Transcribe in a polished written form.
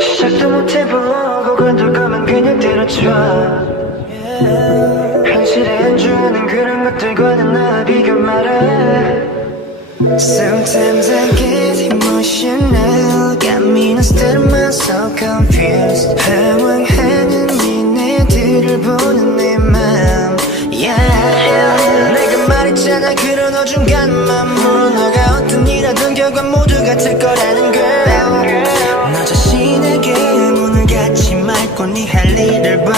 시작도 못해보고 건들 거면 그냥 때려쳐 현실에 안주하는 그런 것들과는 나 비교 말아. Sometimes I get emotional, got me stuck, I'm so confused. 방황하는 니네들을 보는 내 맘, yeah. 내가 말했잖아 그런 어중간한 너가 어떤 일 하든 결과 모두 같을 거라는 걸. 너 자신에게 문을 닫지 말고 네 할 일을 봐.